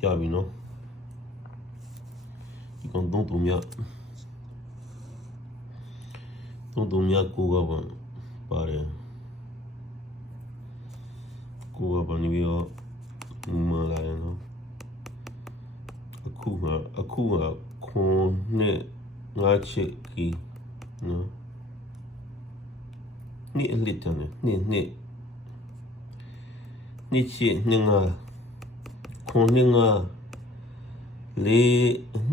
ပြပြီနော်ဒီကောင်3 3မြ9ကပါတယ်9ကပါနေပြီးတော့မလာရနော်အခုကခွန်နဲ့5ချစ်ကြီးနော်นี่အလစ်တန်းนี่ချစ်2 5ခွန်2 5လေး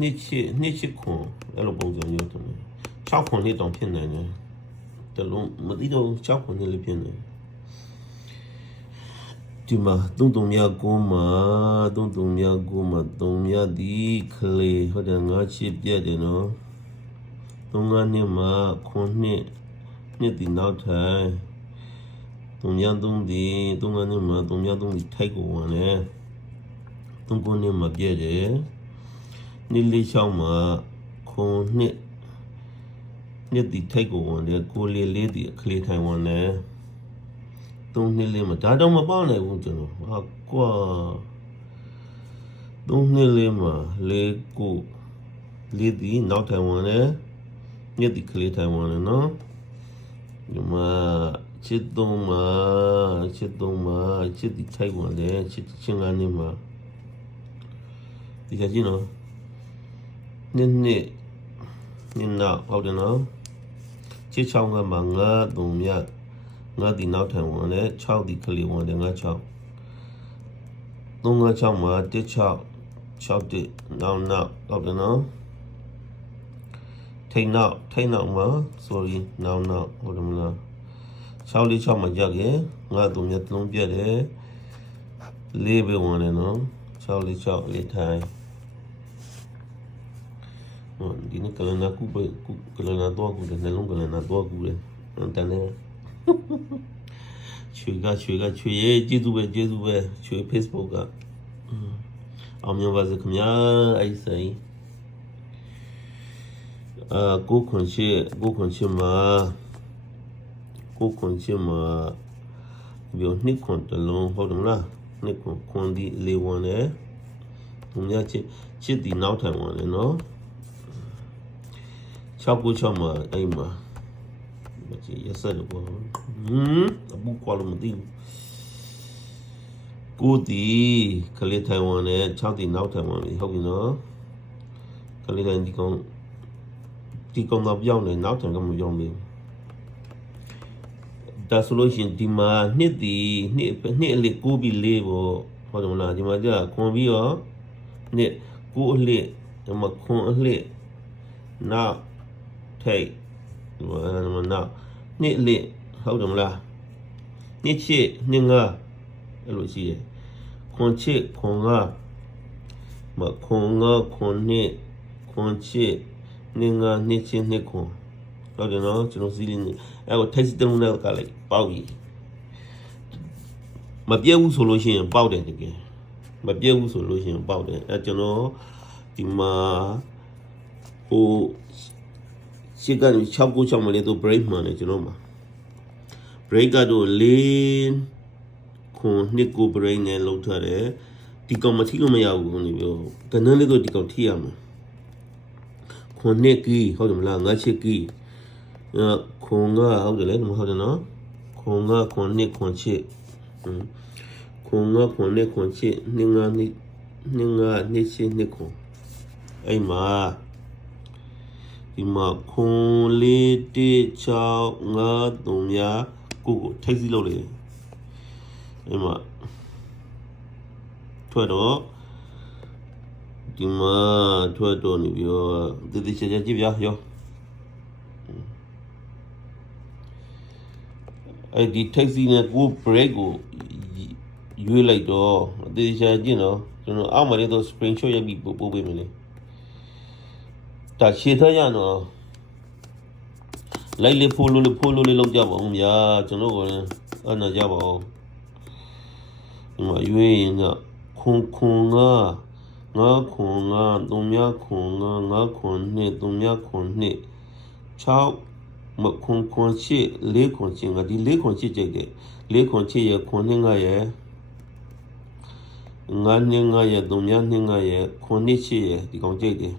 นี่ချစ်ခွန်အဲ့လိုပုံစံမျိုးတည်း6ခွန်လေးတောင်ဖြစ်နိုင်တယ်တလုံးမသိတော့6ခွန်လေးလည်းဖြစ်နေဒီမှာ3 မြ9မှာ3 မြ9မှာ3မြဒီခလေဟုတ်တယ်5ချစ်ပြတ်တယ်နော်3 5နှစ်မှာခွန်နှစ်ဒီနောက်ထိုင်3 မြ3ဒီ3 5နှစ်မှာ3 မြ3ဒီထိုက်ကိုဝင်တယ်3 9နှစ်မှာပြည့်တယ်နှစ်လေး6မှာခွန်နှစ်ဒီထိုက်ကိုဝင်တယ်ကိုလေးဒီအခလေးထိုင်ဝင်တယ်3 နှစ်လေးမှာဒါတော့မပေါက်နိုင်ဘူးကျွန်တော်ဟာကွာ3 နှစ်လေးမှာကိုလေးဒီနောက်ထိုင်ဝင်တယ်နှစ်ဒီခလေးထိုင်ဝင်တယ်နော်ဒီမှာချစ်3မှာချစ်ဒီထိုက်ဝင်တယ်ချစ်ချင်းကနေမှာဒီကကြည့်နော်နှစ်နောက်ဟုတ်တယ်နော်ချစ်6ကမှာ3 မြ5ဒီနောက်ထန်ဝင်တယ်6ဒီခလီဝင်တယ်5 6 3 5 6မှာ1 6ဒီနောက်ဟုတ်တယ်နော်ထိန်နောက်မှာ sorry နောက်ဟုတ်တယ်မလား6 4 6မှာကြက်ရဲ့5 3 မြ3ပြတ်တယ်4ပဲဝင်တယ်နော်6 4 6လေးထိုင်ဒီနေ့ကလနာကူကလနာတော့ကူတယ်နှလုံးကလနာတော့ကူတယ်တန်တယ်ချွေရဲ့ကျေးဇူးပဲချွေ Facebook ကအောင်မြင်ပါစေခင်ဗျာအဲ့ဆိုင်ကိုခွန်ချစ်မှာပြောနှစ်ခွန်တလုံးဟုတ်တယ်မလားနှစ်ခွန်ဒီလေးဝင်တယ်သူများချစ်ဒီနောက်ထိုင်ဝင်တယ်နော်6 မှာအဲ့မှာရက်ဆက်လို့ပေါ့အဘူကွာလို့မသိဘူးကိုတီခလေးထိုင်ဝင်နဲ့6တီနောက်ထိုင်ဝင်ပြီဟုတ်ပြီနော်ခလေးတိုင်းဒီကောင်တော့ပြောင်းနေနောက်ထိုင်ကမပြောင်းဘူးဒါဆိုလို့ရှိရင်ဒီမှာနှစ်အလေး9ပြီး4ပေါ့ဟုတ်တယ်မလားဒီမှာကြာခွန်ပြီးတော့နှစ်9အလေးဒီမှာခွန်အလေးနောက်ထိတ်ဒီမှာနောက်နှစ်လေးဟုတ်တယ်မလားနှစ်ချစ်နှစ်ငါအဲ့လိုရှိတယ်ခွန်ချစ်ခွန်ငါခွန်ငါခွန်နှစ်ခွန်ချစ်နှစ်ငါနှစ်ချစ်နှစ်ခွန်ဟုတ်တယ်နော်ကျွန်တော်စီးလေးအဲ့ကိုထိုက်စီတုံးနဲ့ကလိုက်ပေါက်ပြီမပြည့်ဘူးဆိုလို့ရှိရင်ပေါက်တယ်တကယ်မပြည့်ဘူးဆိုလို့ရှိရင်ပေါက်တယ်အဲ့ကျွန်တော်ဒီမှာဟိုရှစ်ကနေ6 9 6မှာလေတော့ break မှန်တယ်ကျွန်တော်မှာ break ကတော့4ခွန်နှစ်ကို break နဲ့လောက်ထားတယ်ဒီကောင်မထိလို့မရဘူးနေပြောကနန်းလေးတော့ဒီကောင်ထိရမှာခွန်နှစ်ကြီးဟုတ်တယ်မလား5ချစ်ကြီးခွန်ကဟုတ်တယ်လေမဟုတ်တယ်နော်ခွန်ကခွန်နှစ်ခွန်ချစ်ခွန်ကခွန်နှစ်ခွန်ချစ်နှစ်ငါနှစ်ချစ်နှစ်ခွန်အဲ့မှာဒီမှာခွန်လေး1 6 5 3များကိုထိတ်စီလုပ်လေအဲ့မှာထွက်တော့ဒီမှာထွက်တော့နေပြီးတော့တည်ချာကြည့်ပြရောအဲ့ဒီ taxi နဲ့ကို break ကိုရွေးလိုက်တော့တည်ချာကြည့်နော်ကျွန်တော်အောက်မှာလေးတော့ spring shot ရိုက်ပြီးပို့ပေးမယ်လေဒါရှည်ထားရနော်လိုက်လေဖိုးလို့လောက်ကြပါဦးဗျာကျွန်တော်ကလည်းအဲ့နာကြပါဦးဒီမှာရွေးရင်ကခွန်ကငါခွန်က3မြခွန်ကငါခွန်နှစ်3မြခွန်နှစ်6မခွန်ချစ်4ခွန်ချစ်ငါဒီ4ခွန်ချစ်ကြိုက်တယ်4ခွန်ချစ်ရခွန်နှစ်ငါရ 5နှစ်5ရက်3ည2 5ရက်9နှစ်8ရက်ဒီကောင်ကြိတ်တယ်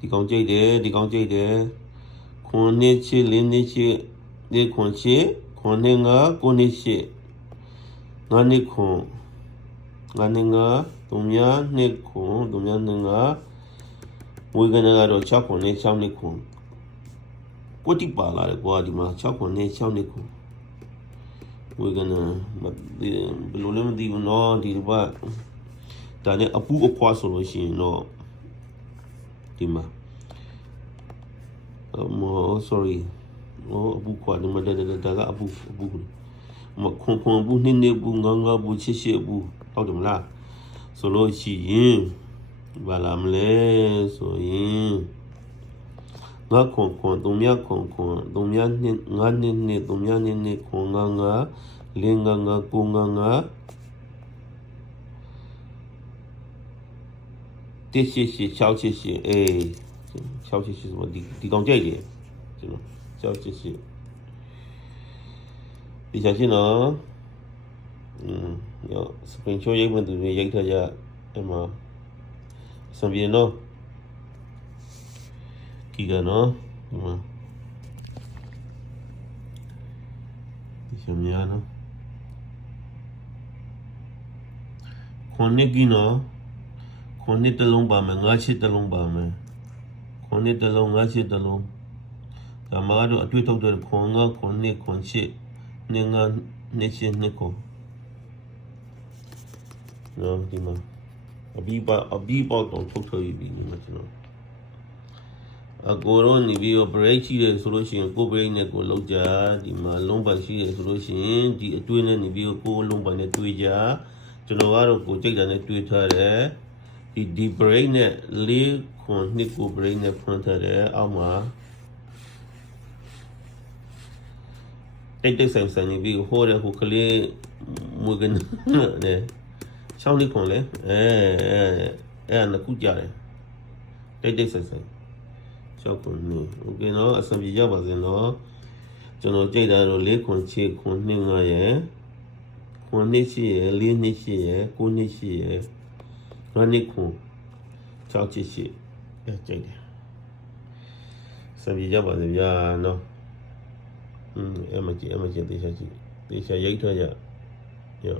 ဒီကောင်ကြိတ်တယ်9နှစ်8 4နှစ်8 4နှစ်8 4ခွန်8 9နှစ်5 9နှစ်8 5နှစ်ခွန်5နှစ်5 3ည2ခွန်3ည2 5ဝေကနာကတော့6ခွန်နဲ့6နှစ်ခွန်ကိုတိပါလာတယ်ကွာဒီမှာ6ခွန်နဲ့6နှစ်ခွန်ဝေကနာဘယ်လိုလဲမသိဘူးနော်ဒီဘာဒါနဲ့အပူအဖွားဆိုလို့ရှိရင်တော့ဒီမှာsorry အပူခွာဒီမှာဒါကအပူမခွန်ဘူးနှစ်ဘူးငါဘူးချစ်ဘူးဟုတ်တယ်မလားဆိုလို့ရှိရင်ဘာလာမလဲဆိုရင်ငါခွန်3မြခွန်3မြနှစ်5နှစ်နှစ်3မြနှစ်ခွန်5 5 5 9 5 688အေး688ဆိုဒီကောင်ကြိုက်တယ်ကျွန်တော်688ဒီချက်ချင်းနော်ရောစပင်ချိုးရိတ်မှသူတွေရိုက်ထားကြအဲ့မှာစံပြေနော်ဒီကနော်ဒီစမြာနော်ခွန်နေကီနော်ခွန်နှစ်တလုံးပါမယ်ငါးချစ်တလုံးပါမယ်ခွန်နှစ်တလုံးငါးချစ်တလုံးဒါမှတော့အတွေ့ထုတ်တဲ့ခွန်ငါခွန်နှစ်ခွန်ချစ်နေငါနှစ်ချစ်နှစ်ခွန်နော်ဒီမှာအဘီပေါတော့ထုတ်ထုတ်ပြီးဒီမှာကျွန်တော်အကိုရောနေပြီးတော့ break ရှိတယ်ဆိုလို့ရှိရင်ကို break နဲ့ကိုလောက်ကြဒီမှာလုံးပိုင်ရှိတယ်ဆိုလို့ရှိရင်ဒီအတွေ့နဲ့နေပြီးတော့ကိုလုံးပိုင်နဲ့တွေ့ကြကျွန်တော်ကတော့ကိုကြိတ်တာနဲ့တွေ့ထားတယ်ဒီ break နဲ့4ခွန်2ကို break နဲ့ဖွင့်ထားတယ်အောက်မှာတိတ်ဆိုင်နေပြီးဟိုတဲ့ဟိုကလေးမွေးကနေ6နှစ်ခွန်လေအဲ့နခုကြတယ်တိတ်ဆိုင်6ခွန်နေโอเคနော်အဆင်ပြေကြပါစေနော်ကျွန်တော်ကြိတ်တာတော့4ခွန်6ခွန်2 5ရယ်ခွန်2 8ရယ်4နှစ်8ရယ်9နှစ်8ရယ်5နှစ်ခွန်6 8ကြိတ်တယ်အဆင်ပြေကြပါစေဗျာနော်အဲ့မကြည့်တေချာရိတ်ထားကြရော